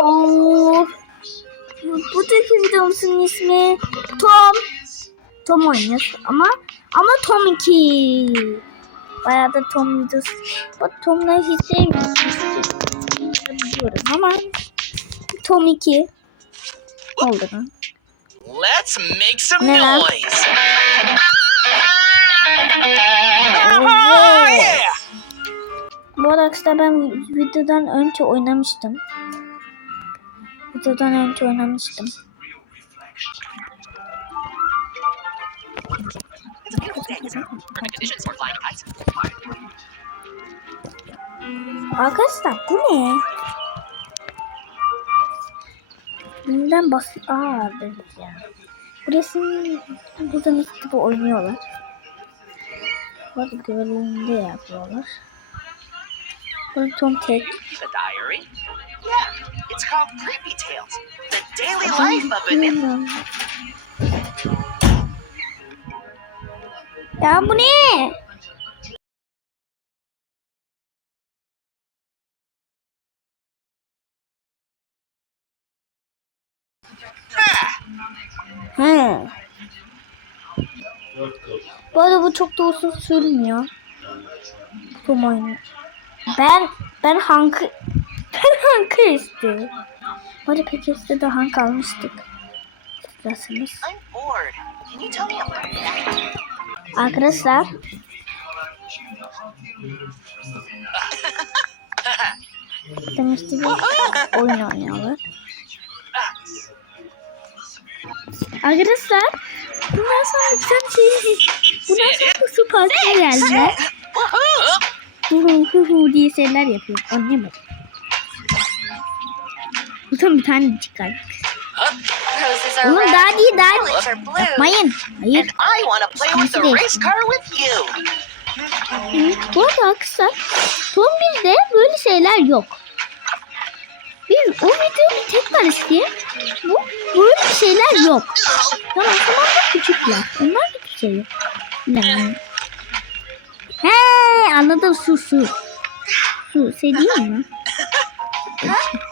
Oo. Buradaki videomuzun ismi Tom. Tom oynuyor ama ama Tom 2. Bayağı da Tom videosu. Bak Tom'la hiç. Biliyorum ama Tom 2 oldu? Let's make some Ne noise. Bu arada ben videodan önce oynamıştım. Videodan önce oynamıştım. Arkadaşlar bu ne? Bundan basit. Aa evet ya. Bu resim burada mis gibi oynuyorlar. Bu arada görevinde yapıyorlar. Burada Tom tek. Yeah, it's called Creepy Tales. The daily life of an. Ya bu ne? He. Bu arada bu çok da uzun sürmüyor. Bu oyunu. Ben ben Hank ben Hank'ı istiyorum. Arada PKS'de de Hank almıştık. That? Arkadaşlar demişti bir oyun oynuyorlar. Arkadaşlar bundan sonra sen şey bundan sonra su parkına geldiler. Hu hu hu hu diye şeyler yapıyor. Anne Buradan bir tane çıkar. Red, daha değil daha blue, Yapmayın. Hayır. You. Hı, Bu arada arkadaşlar son birde böyle şeyler yok. Biz o videoyu tekrar isteyeyim. Bu böyle bir şeyler yok. Tamam tamam da küçükler. Onlar da yok. Yani. He anladım su su. Su şey değil?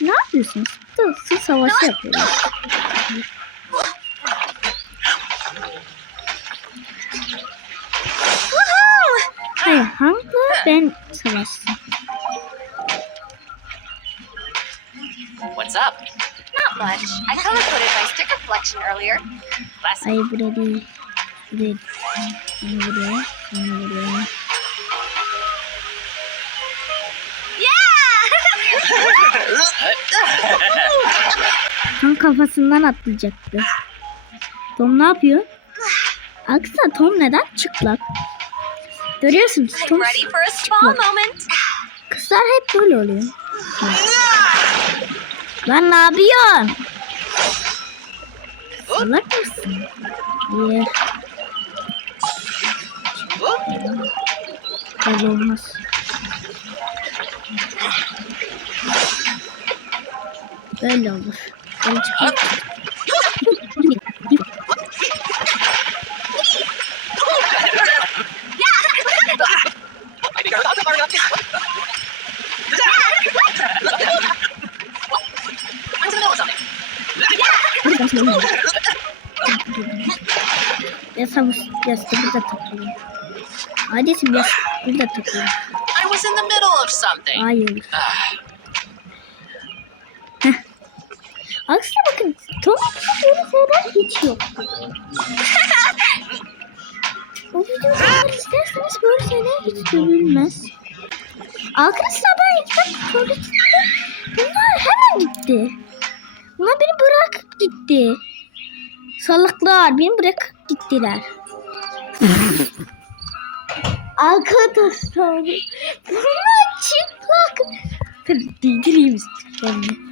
ne yapıyorsunuz? Su, su savaşı yapıyorlar. Hayır Hank'la ben savaştım. What's up? Not much. I color coded my sticker collection earlier. Last Ay buraya değil. Buraya. Sonra buraya. Tom kafasından atlayacaktı. Tom ne yapıyor? Aksine Tom neden çıplak? Görüyorsunuz Tom çıplak. Kızlar hep böyle oluyor. Lan ne yapıyorsun? Salak mısın? Yer. Böyle olmaz. Böyle olur. Böyle çıkar. Yasa yastığı burada takılıyor. Adresim yas burada takılıyor. I was in the middle of something. Hayır. Aksine bakın Tom böyle şeyler hiç yok. o videoları isterseniz böyle şeyler hiç görülmez. Arkadaşlar ben ilk bak tuvaletinde bunlar hemen gitti. Bunlar beni bırakıp gitti. Salaklar beni bırakıp gittiler. Arkadaşlar bunlar çıplak. Tabii değdireyim istiyorum.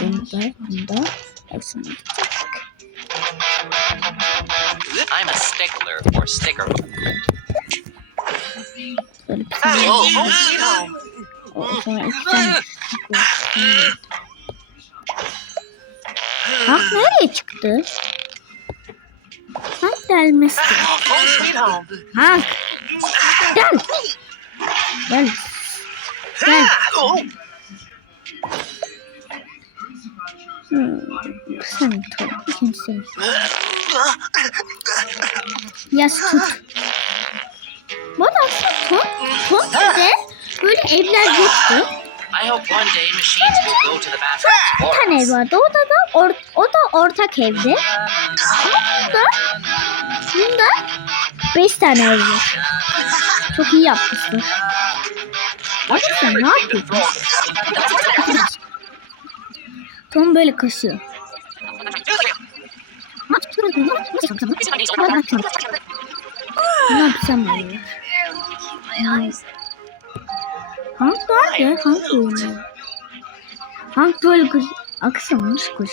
Bunda, bunda. Hepsini I'm a stickler for sticker. böyle bir Oh, tane. oh, sweet home. O sonra iki tane. çıkıyor. Hank nereye çıktı? Hank gelmesi. Hank. Gel. Gel. Gel. Sen tut. İkinci. Yaz tut. Bu arada aslında Tom, Tom de böyle evler yoktu. I hope one day machines will go to the bathroom Bir tane ev vardı. O da, da or, o da ortak evdi. Bunda, bunda beş tane ev var. Çok iyi yapmışlar. Arkadaşlar ne yapıyorsun? Tom böyle kaşıyor. Ne yapsam oluyor? Hank nerede? Hank oynuyor. Hank böyle kuş. Aksamış kuş.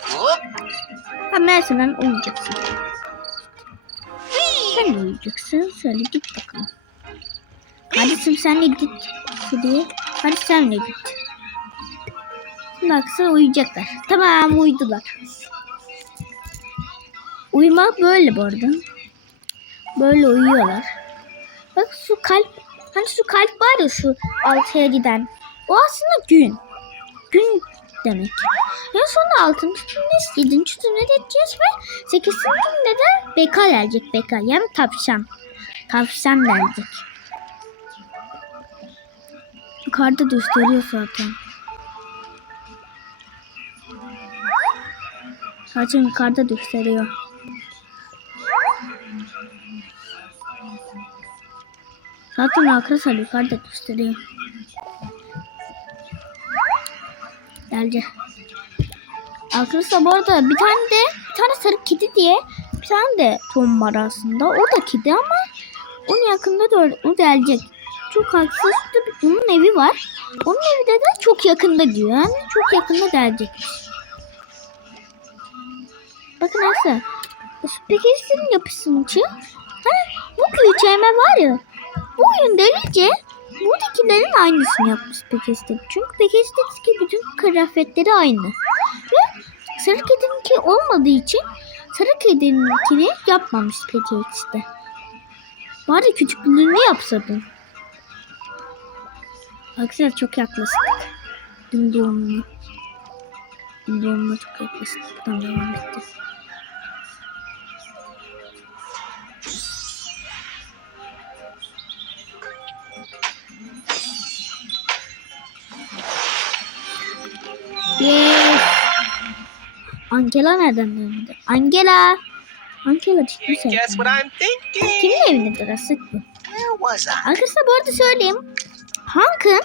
whoop. Ha mesela uyuyacaksın. Sen de uyuyacaksın. Söyle git bakalım. Hadi sen de git. Şuraya. Hadi sen de git. Aksa uyuyacaklar. Tamam uyudular. Uyumak böyle bu arada. Böyle uyuyorlar. Bak şu kalp. Hani şu kalp var ya şu altıya giden. O aslında gün. Gün demek. Ya sonra altın üstünde yedinci üstünde edeceğiz ve sekizinci günde de beka gelecek beka. Yani tavşan. Tavşan gelecek. Yukarıda gösteriyor zaten. Zaten yukarıda gösteriyor. Zaten arkadaşlar yukarıda gösteriyor. Geldi. Arkadaşlar bu arada bir tane de bir tane sarı kedi diye bir tane de Tom var aslında. O da kedi ama onun yakında da o gelecek. Çok haksız onun evi var. Onun evi de, de çok yakında diyor. Yani çok yakında gelecek. Bakın nasıl. Spagettinin yapısının için hani bu küçülme var ya bu oyun delice buradakilerin aynısını yapmış Spagetti. Çünkü Spagetti'deki bütün kıyafetleri aynı. Ve sarı kedininki olmadığı için sarı kedininkini yapmamış Spagetti. Bari küçüklüğünü yapsaydın. Arkadaşlar çok yaklaştık. Dün doğumuna. Dün doğumuna çok yaklaştık. Buradan devam etti. Yes. Angela nereden döndü? Angela. Angela ciddi Guess what. I'm thinking? Kimin evindedir asık bu? Where was I? Arkadaşlar bu arada söyleyeyim. Hank'ın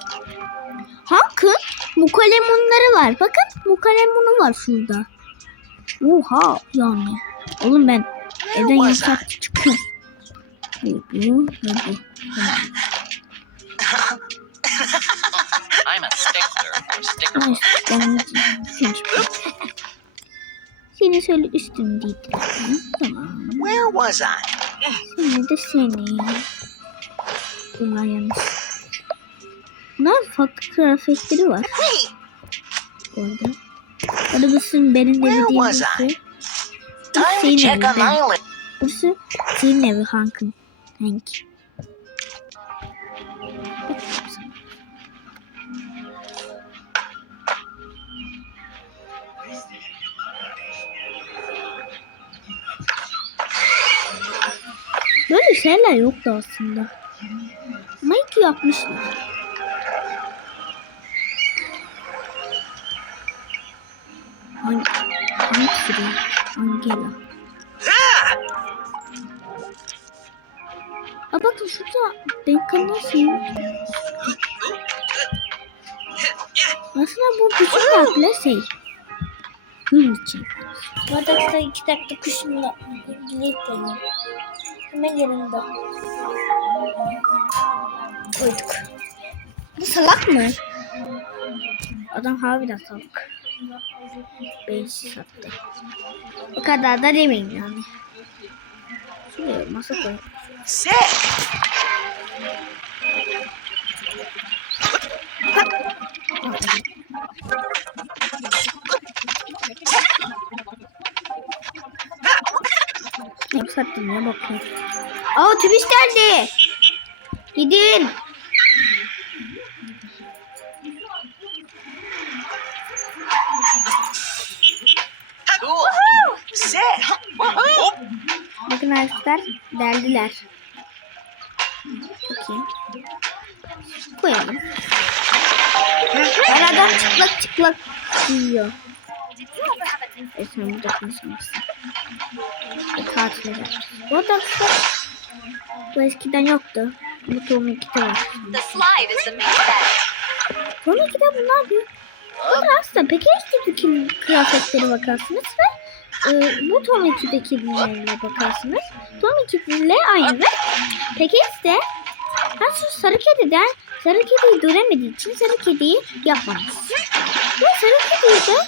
Hank'ın mukalemunları var. Bakın mukalemunu var şurada. Oha yani. Oğlum ben evden yasak çıkıyorum. Bu, bu, ve bu. I'm a stickler for sticker Seni söyle üstümdeydi. Tamam. Where was I? Şimdi de seni. Bunlar yanlış. Bunlar farklı kıyafetleri var orada. Arabasının benim Where evi değil was I? burası. Bu time to check on list. Burası senin evi Hank'ın. Hank. Böyle şeyler yoktu aslında. Ama iyi yapmışlar. Hangisi bu? Angela. Aa bakın şurada Duncan nasıl? Aslında bu küçük farklı şey. Gül için. Bu arada iki dakika kuşumla ilgili geliyor. Hemen yanımda. Koyduk. Bu salak mı? Adam harbiden salak. Beyinsiz sattı. O kadar da demeyeyim yani. Şuraya masa koy. Yok sattım ya bakıyorum. Aa tübiş geldi. Gidin. Bakın arkadaşlar deldiler. İyi. Koyalım. Her adam çıplak çıplak giyiyor. E sen burada konuşamazsın. E katil. Bu arada arkadaşlar bu eskiden yoktu. Bu Tom 2'de var. Main event. Tom 2'de bunlar bir Bunlar aslında peki üstteki kıyafetlere bakarsınız ve e, bu Tom 2'dekilerine bakarsınız. Tom 2'de aynı ve peki de ben şu sarı kediden sarı kediyi göremediği için sarı kediyi yapmamış. Ve sarı kediyi de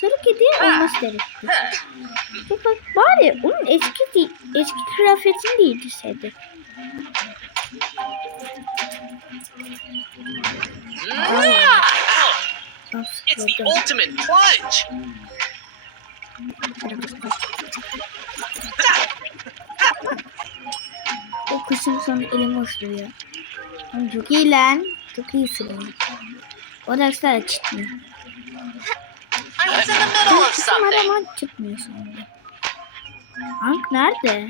sarı kedi olması gerekti. Fakat bari onun eski eski kıyafetini değiştirdi. It's the ultimate plunge. O kuşun sonra elimi uçuruyor. Oğlum Çok iyi lan. Çok iyisin. O dersler çıkmıyor. I was in the middle of Kızım something. arama çıkmıyor sonra. Hank nerede?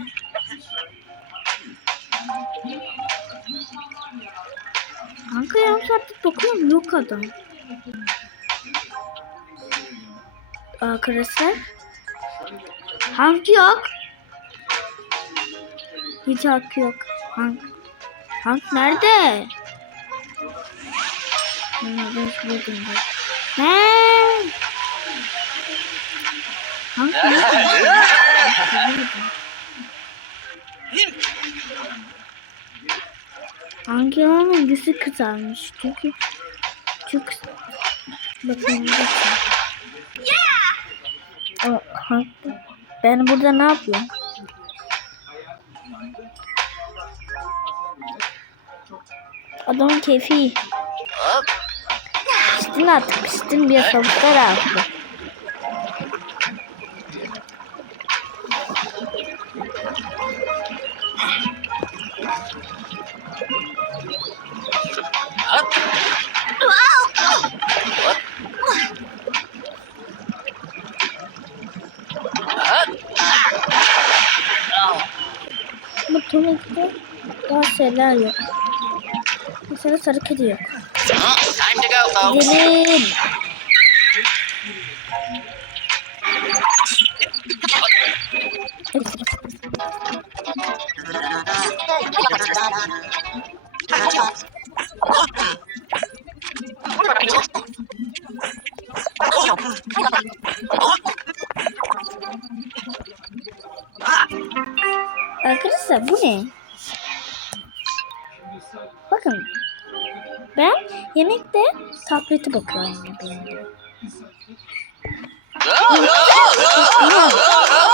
Hank'a yarım saattir bakıyorum yok adam. Arkadaşlar. Hank yok. Hiç Hank yok. Hank. Hank nerede? Hmm, ben şuraya döndüm. Ne? Hank nerede? Hangi onun yüzü kızarmış çünkü çok bakın o, Hank, ben burada ne yapıyorum? Adamın keyfi piştin artık piştin bir tavuklar artık. Bu Tommy'de daha şeyler yok. Mesela sarı kedi yok. Well, time to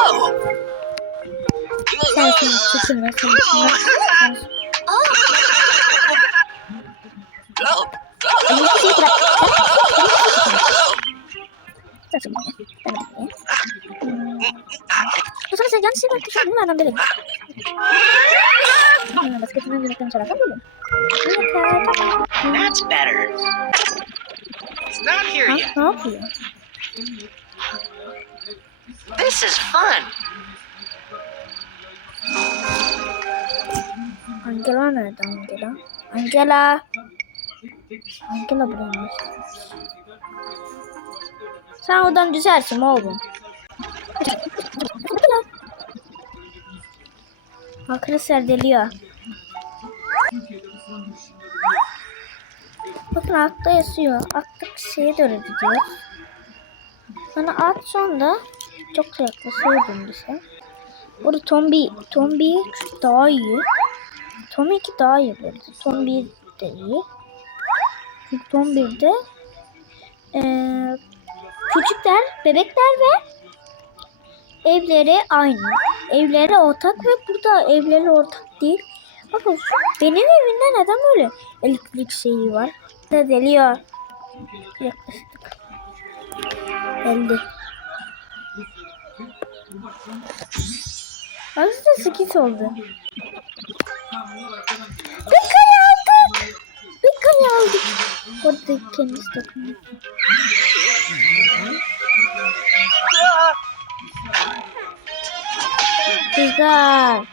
oh. Sensin, sıkılma, sıkılma. Oh, Yemeği bırak. Sıkılma. Ben bakayım. Bu sefer sen yanlış şey bakmışsın. Bunlardan biri. Basketinden yemekten çalarsan bölüm. That's better. It's not here yet. ne yapıyor? This is fun. Angela nerede Angela? Angela. Angela buranmış. Sen oradan düşersin oğlum. Arkadaşlar deliyor. Bakın altta yazıyor. Alttaki şeye doğru gidiyor. Sonra alt sonra çok yaklaşıyor döndüse. Burada Tombi, Tombi daha iyi. Tom 2 daha iyi böyle. Tom 1 de iyi. Tom 1'de eee küçükler, bebekler ve evleri aynı. Evleri ortak ve burada evleri ortak değil. Bakın benim evimde neden böyle elektrik şeyi var? Ne deliyor. Yaklaştık. Geldi. Aslında 8 oldu. Tıkıyor Orada kendisi dokunuyor. Güzel.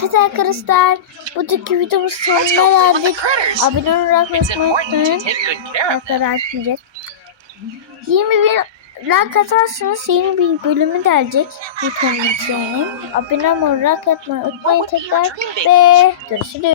Evet arkadaşlar, buradaki videomuz sonuna geldik. Abone olarak unutmayın. Arkadaşlar diyecek. 20 bin like atarsanız yeni bir bölümü gelecek bu konunun yani. Abone olarak atmayı unutmayın tekrar ve görüşürüz.